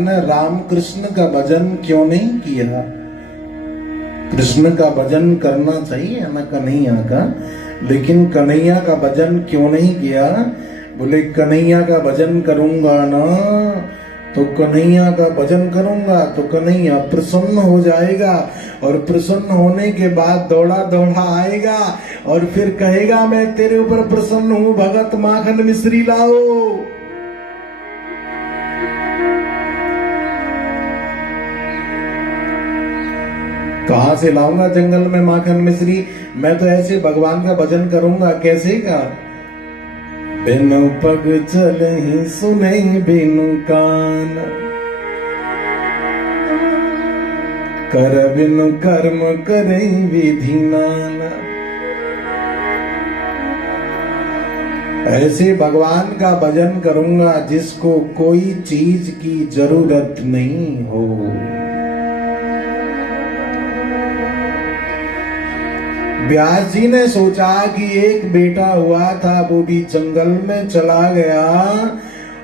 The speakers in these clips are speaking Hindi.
ने राम कृष्ण का भजन क्यों नहीं किया? कृष्ण का भजन करना चाहिए ना कन्हैया का, लेकिन कन्हैया का भजन क्यों नहीं किया? बोले कन्हैया का भजन करूंगा ना तो कन्हैया का भजन करूंगा तो कन्हैया प्रसन्न हो जाएगा, और प्रसन्न होने के बाद दौड़ा दौड़ा आएगा और फिर कहेगा मैं तेरे ऊपर प्रसन्न हूं भगत माखन मिश्री लाओ। कहां से लाऊंगा जंगल में माखन मिश्री? मैं तो ऐसे भगवान का भजन करूंगा। कैसे का? बिनु पग चलहि सुनहि बिनु कान, कर बिनु कर्म करहि विधि नाना। ऐसे भगवान का भजन करूंगा जिसको कोई चीज की जरूरत नहीं हो। व्यास जी ने सोचा कि एक बेटा हुआ था, वो भी जंगल में चला गया,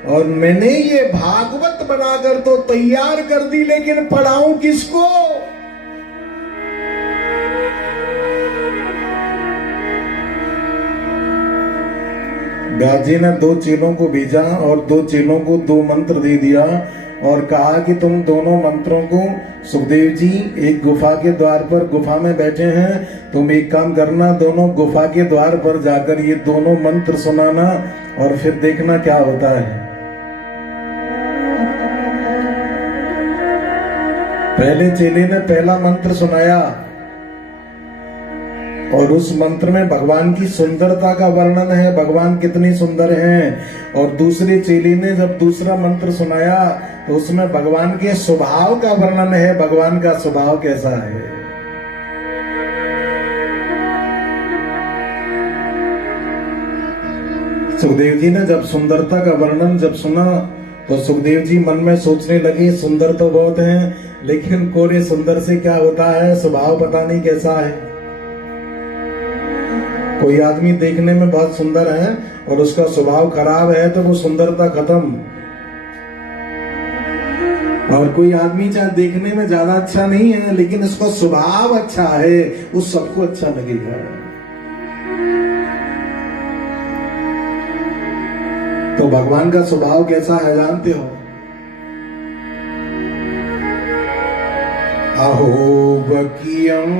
और मैंने ये भागवत बनाकर तो तैयार कर दी, लेकिन पढ़ाऊं किसको? व्यास जी ने 2 चेलों को भेजा और 2 चेलों को 2 मंत्र दे दिया और कहा कि तुम दोनों मंत्रों को, सुखदेव जी एक गुफा के द्वार पर गुफा में बैठे हैं, तुम एक काम करना, दोनों गुफा के द्वार पर जाकर ये दोनों मंत्र सुनाना और फिर देखना क्या होता है। पहले चेले ने पहला मंत्र सुनाया और उस मंत्र में भगवान की सुंदरता का वर्णन है, भगवान कितने सुंदर हैं। और दूसरे चेले ने जब दूसरा मंत्र सुनाया तो उसमें भगवान के स्वभाव का वर्णन है, भगवान का स्वभाव कैसा है। सुखदेव जी ने जब सुंदरता का वर्णन जब सुना तो सुखदेव जी मन में सोचने लगे सुंदर तो बहुत हैं, लेकिन कोरे सुंदर से क्या होता है, स्वभाव पता नहीं कैसा है। कोई आदमी देखने में बहुत सुंदर है और उसका स्वभाव खराब है तो वो सुंदरता खत्म। और कोई आदमी चाहे देखने में ज्यादा अच्छा नहीं है लेकिन उसका स्वभाव अच्छा है, उस सबको अच्छा लगेगा। तो भगवान का स्वभाव कैसा है जानते हो? अहो बकियं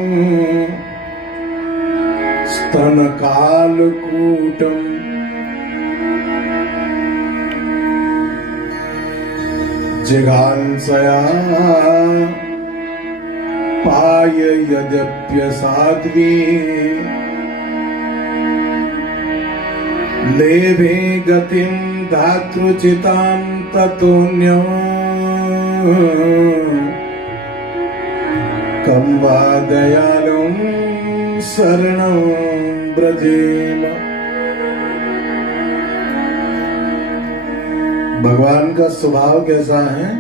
स्तन कालकूटम जिघांसया पाय यद्यप्य साध्वी लेभे गतिं धातृचितां ततोऽन्यो कं वा दयालुं शरणं ब्रजेम। भगवान का स्वभाव कैसा है?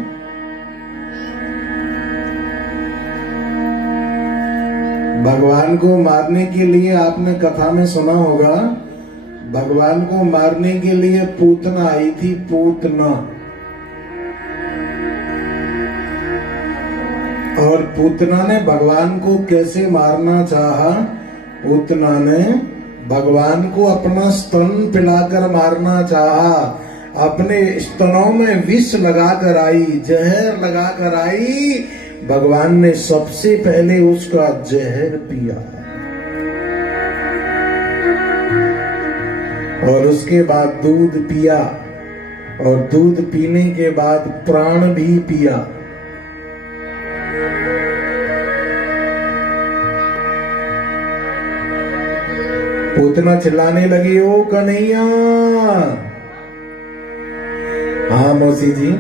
भगवान को मारने के लिए आपने कथा में सुना होगा, भगवान को मारने के लिए पूतना आई थी, पूतना। और पूतना ने भगवान को कैसे मारना चाहा? पूतना ने भगवान को अपना स्तन पिलाकर मारना चाहा, अपने स्तनों में विष लगाकर आई, जहर लगाकर आई। भगवान ने सबसे पहले उसका जहर पिया और उसके बाद दूध पिया, और दूध पीने के बाद प्राण भी पिया। पूतना चिल्लाने लगी, ओ कन्हैया। हाँ मौसी जी।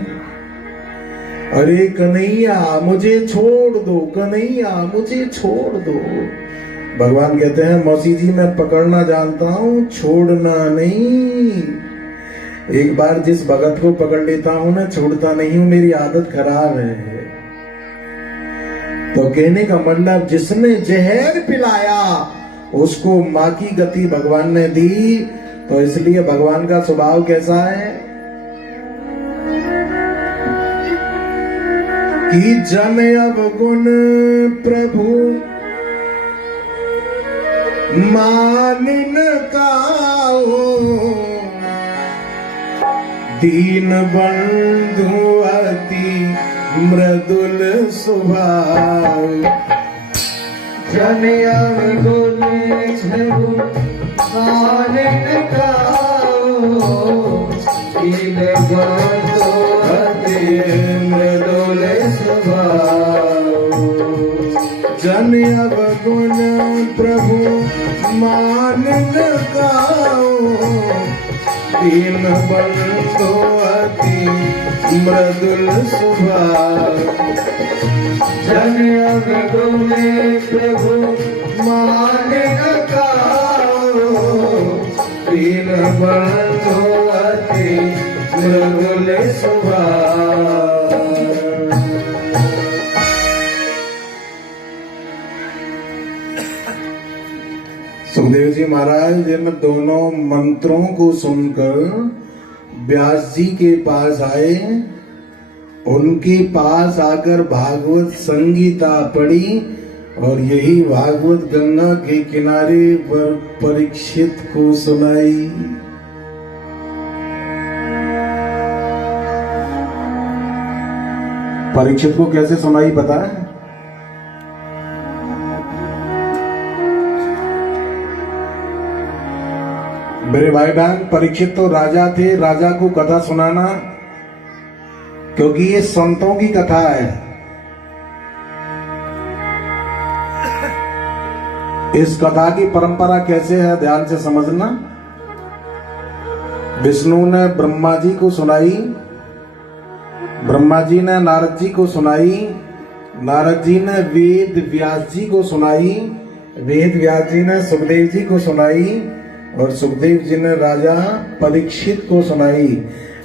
अरे कन्हैया मुझे छोड़ दो, कन्हैया मुझे छोड़ दो। भगवान कहते हैं मौसी जी मैं पकड़ना जानता हूं, छोड़ना नहीं। एक बार जिस भगत को पकड़ लेता हूं ना, छोड़ता नहीं हूं, मेरी आदत खराब है। तो कहने का मतलब जिसने जहर पिलाया उसको माँ की गति भगवान ने दी। तो इसलिए भगवान का स्वभाव कैसा है? कि जन अवगुण प्रभु मानिन काओ, दीन बंधु अति मृदुल स्वभाव। जन अवगुण प्रभु मानिन काओ, दीन बंधु अति मृदुल स्वभाव। जन अवगुण प्रभु मानिन काओ, दीन बंधु अति मृदुल स्वभाव। जन अवगुण प्रभु मानिन काओ, दीन बंधु अति मृदुल स्वभाव। सुखदेव जी महाराज इन दोनों मंत्रों को सुनकर व्यास जी के पास आए। उनके पास आकर भागवत संगीता पढ़ी और यही भागवत गंगा के किनारे पर परीक्षित को सुनाई। परीक्षित को कैसे सुनाई पता है? मेरे भाई बहन, परीक्षित तो राजा थे, राजा को कथा सुनाना, क्योंकि ये संतों की कथा है। इस कथा की परंपरा कैसे है ध्यान से समझना। विष्णु ने ब्रह्मा जी को सुनाई, ब्रह्मा जी ने नारद जी को सुनाई, नारद जी ने वेद व्यास जी को सुनाई, वेद व्यास जी ने सुखदेव जी को सुनाई और सुखदेव जी ने राजा परीक्षित को सुनाई।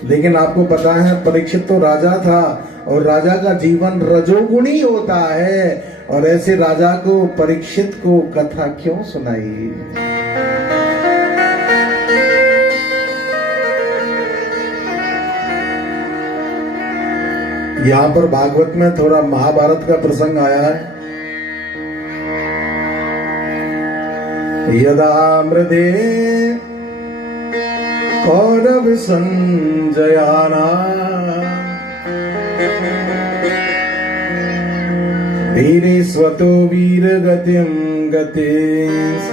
लेकिन आपको पता है परीक्षित तो राजा था और राजा का जीवन रजोगुणी होता है, और ऐसे राजा को परीक्षित को कथा क्यों सुनाई? यहाँ पर भागवत में थोड़ा महाभारत का प्रसंग आया है। यदा मृदे कौरव संजयाना, वीरे स्वतो वीर गतिम गतेश।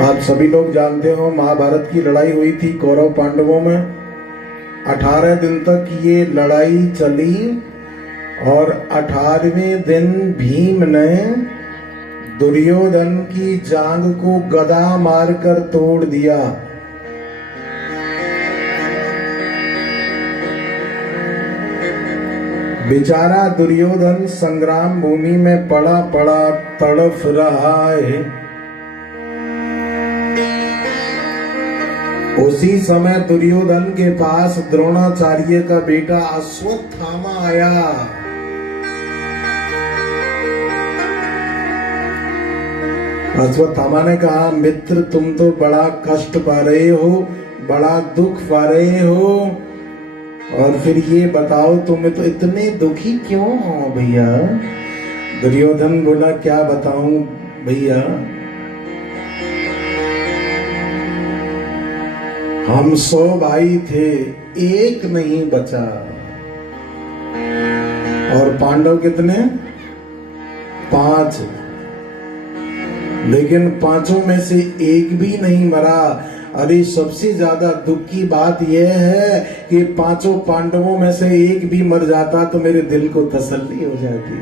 आप सभी लोग जानते हो महाभारत की लड़ाई हुई थी कौरव पांडवों में। 18 दिन तक ये लड़ाई चली और 18वें दिन भीम ने दुर्योधन की जांग को गदा मारकर तोड़ दिया। बेचारा दुर्योधन संग्राम भूमि में पड़ा पड़ा तड़फ रहा है। उसी समय दुर्योधन के पास द्रोणाचार्य का बेटा अश्वत्थामा आया। अश्वत्थामा ने कहा, मित्र तुम तो बड़ा कष्ट पा रहे हो, बड़ा दुख पा रहे हो, और फिर ये बताओ तुम तो इतने दुखी क्यों हो भैया? दुर्योधन बोला, क्या बताऊं भैया, हम 100 भाई थे, एक नहीं बचा। और पांडव कितने? 5। लेकिन 5 में से एक भी नहीं मरा। अरे सबसे ज्यादा दुख की बात यह है कि 5 पांडवों में से एक भी मर जाता तो मेरे दिल को तसल्ली हो जाती।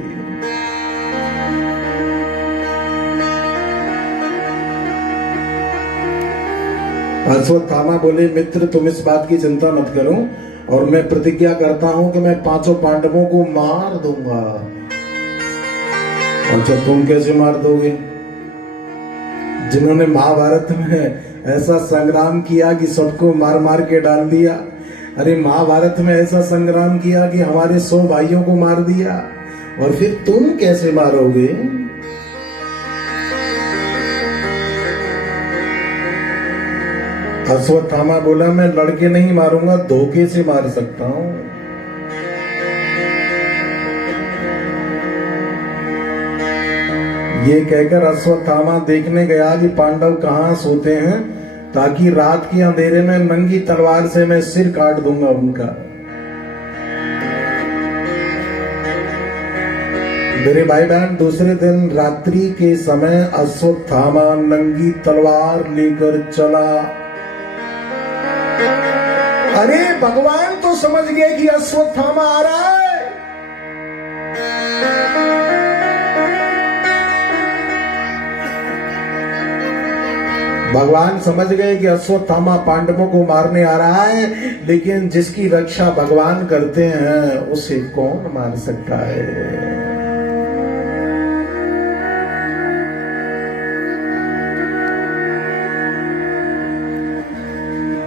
अश्वत्थामा बोले, मित्र तुम इस बात की चिंता मत करो, और मैं प्रतिज्ञा करता हूं कि मैं 5 पांडवों को मार दूंगा। अच्छा, तुम कैसे मार दोगे? जिन्होंने महाभारत में ऐसा संग्राम किया कि सबको मार मार के डाल दिया। अरे महाभारत में ऐसा संग्राम किया कि हमारे 100 भाइयों को मार दिया, और फिर तुम कैसे मारोगे? अश्वत्थामा बोला मैं लड़के नहीं मारूंगा, धोखे से मार सकता हूं। ये कहकर अश्वत्थामा देखने गया कि पांडव कहां सोते हैं, ताकि रात के अंधेरे में नंगी तलवार से मैं सिर काट दूंगा उनका। मेरे भाई बहन, दूसरे दिन रात्रि के समय अश्वत्थामा नंगी तलवार लेकर चला। अरे भगवान तो समझ गए कि अश्वत्थामा आ रहा है। भगवान समझ गए कि अश्वत्थामा पांडवों को मारने आ रहा है, लेकिन जिसकी रक्षा भगवान करते हैं उसे कौन मार सकता है।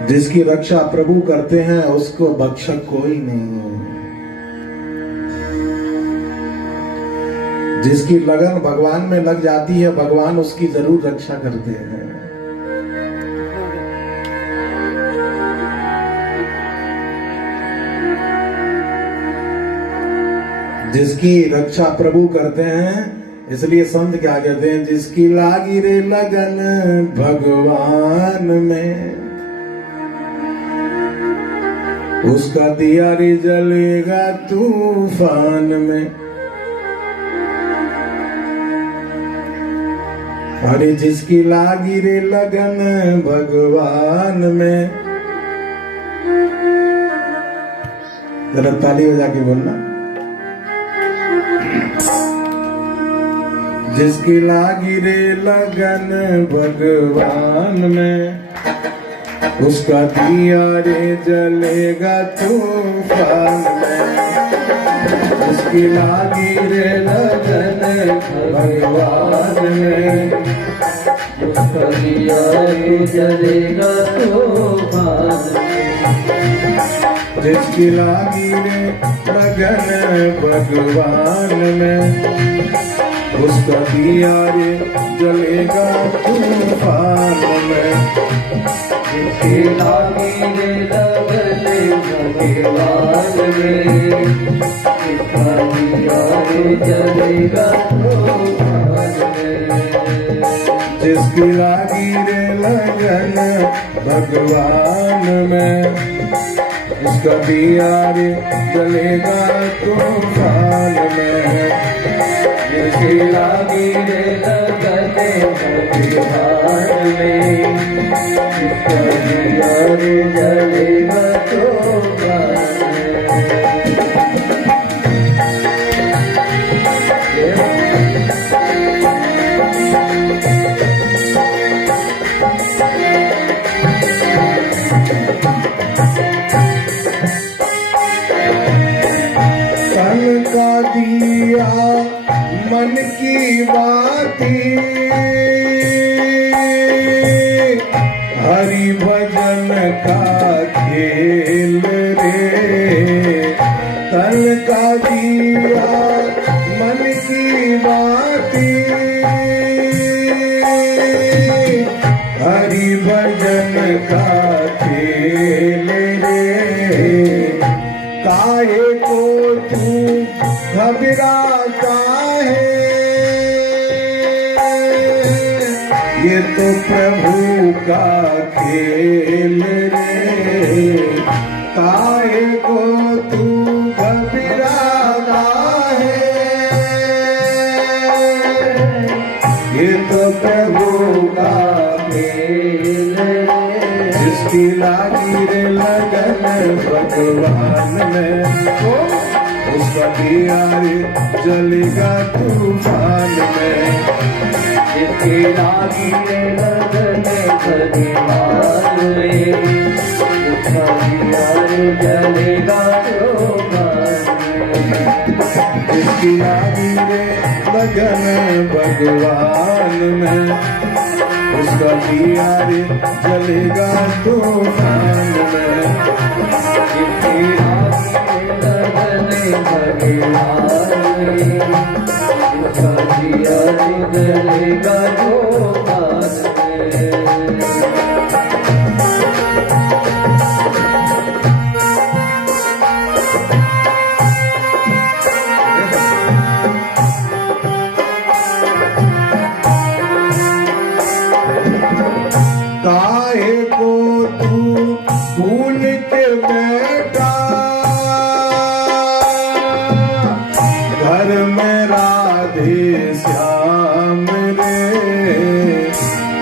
जिसकी रक्षा प्रभु करते हैं उसको भक्षक कोई नहीं है। जिसकी लगन भगवान में लग जाती है, भगवान उसकी जरूर रक्षा करते हैं। जिसकी रक्षा प्रभु करते हैं, इसलिए संत क्या कहते हैं, जिसकी लागी रे लगन भगवान में, उसका दिया रे जलेगा तूफान में। अरे जिसकी लागी रे लगन भगवान में, जरा ताली बजा के बोलना। जिसकी लागी रे लगन भगवान में, उसका दिया रे जलेगा तूफान में। उसकी लागी रे लगन भगवान में, उसका दिया रे जलेगा तूफान में। जिसकी लागी रे लगन भगवान में, उसका दिया रे जलेगा तूफान में। जिसकी लागी रे लगन भगवान में, उसका दिया रे जलेगा तूफान में। जिसकी लागी रे लगन भगवान में, उसका दिया रे जलेगा तूफान में। जिसकी लागी रे लगन भगवान में, उसका दिया रे जलेगा तूफान में। तन का दिया मन की बातें, हरि भजन का खेल रे। तन का दिया मन की बातें, हरि भजन का खेल रे। काहे को तू घबराता है, ये तो प्रभु का खेल रे। काहे को तू घबराता है, ये तो प्रभु का खेल रे। जिसकी लागी रे लगन भगवान में, उसका दिया रे जलेगा तूफान में। जिसकी लागी रे लगन भगवान में, उसका दिया रे जलेगा तूफान में। जिसकी लागी रे लगन भगवान में, उसका दिया रे जलेगा तूफान में। जिसकी लागी रे लगन भगवान में, उसका दिया रे जलेगा तूफान में। बैठा घर में राधे श्याम रे,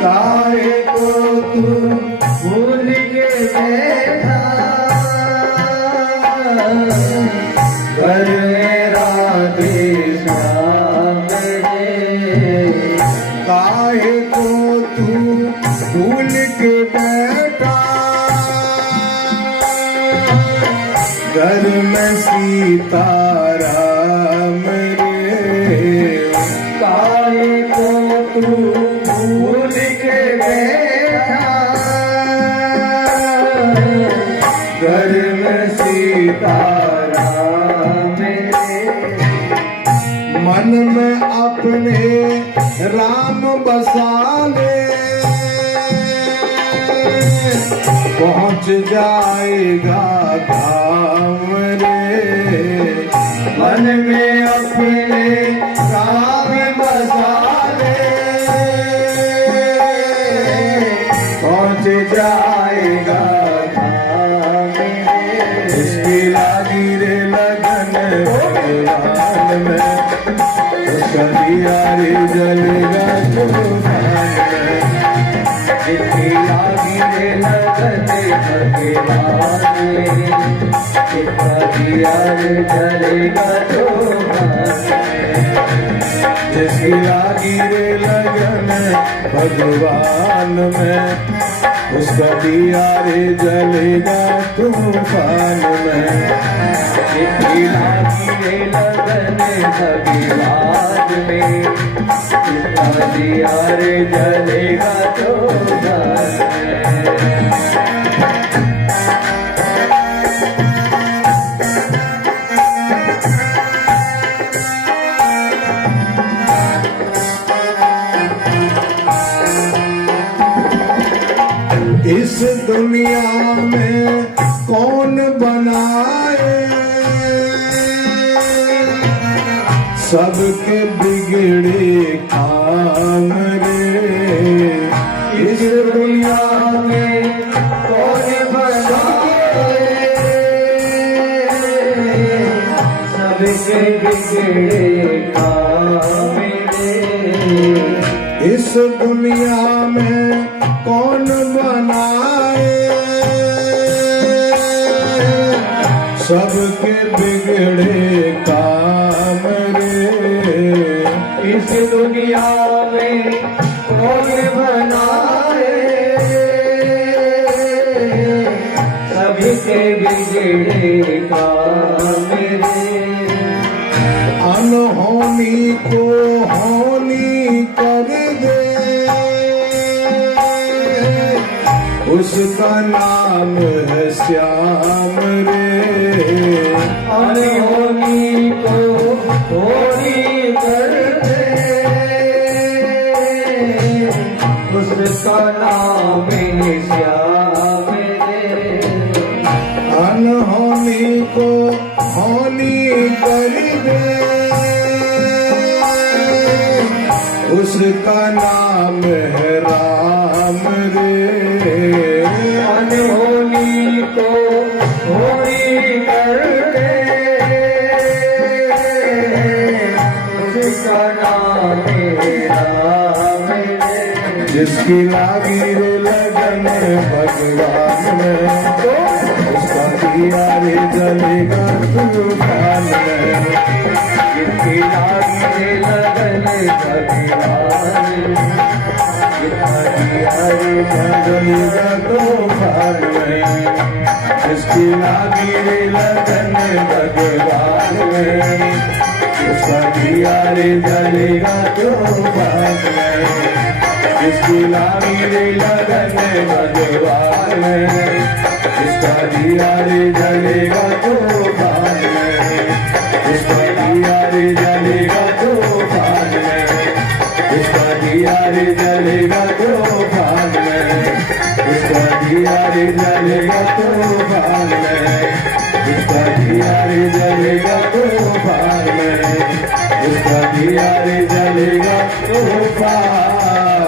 काहे को तू भूल के बैठा घर में राधे श्याम रे, काहे को तू भूल के बैठा घर में सीताराम रे, काहे को तू भूल के बैठा घर में सीताराम रे, मन में अपने राम बसा ले, पहुंच जाएगा धाम रे। मन में अपने राम बसा ले, पहुंच जाएगा धाम रे। इसकी लागी रे लगन भगवान में, उसका दिया रे जलेगा तूफान में। इसकी लागी रे लगन भगवान में, इसका दिया रे जलेगा तूफान में। जिसकी लागी रे लगन भगवान में, उसका दिया रे जलेगा तूफान में। इसकी लागी रे लगन भगवान में, इसका दिया रे जलेगा तूफान में। इस दुनिया में कौन बनाए सबके बिगड़े काम रे। इस दुनिया में कौन बनाए सबके बिगड़े काम रे। इस दुनिया में कौन बनाए सबके बिगड़े काम रे। इस दुनिया में कौन बनाए सभी के बिगड़े काम रे। अनहोनी को होनी कर दे, उसका नाम है श्याम रे। अनहोनी को होनी कर दे, उसका नाम है श्याम रे। अनहोनी को होनी कर दे, उसका नाम है राम रे। अनहोनी को होनी कर दे, उसका नाम है राम रे। जिसकी लागी रे लगन भगवान में, उसका दिया रे जलेगा तूफान में। जिसकी लागी रे लगन भगवान में, इसका दिया रे जलेगा तूफान में। जिसकी लागी रे लगन भगवान में, उसका दिया रे जलेगा तूफान में। जिसकी लागी रे लगन भगवान में, इसका दिया रे जलेगा तूफान में। इसका दिया रे जलेगा तूफान में, इसका दिया रे जलेगा तूफान में। इसका दिया रे जलेगा तूफान में, इसका दिया रे जलेगा तूफान में। इसका दिया रे जलेगा तूफान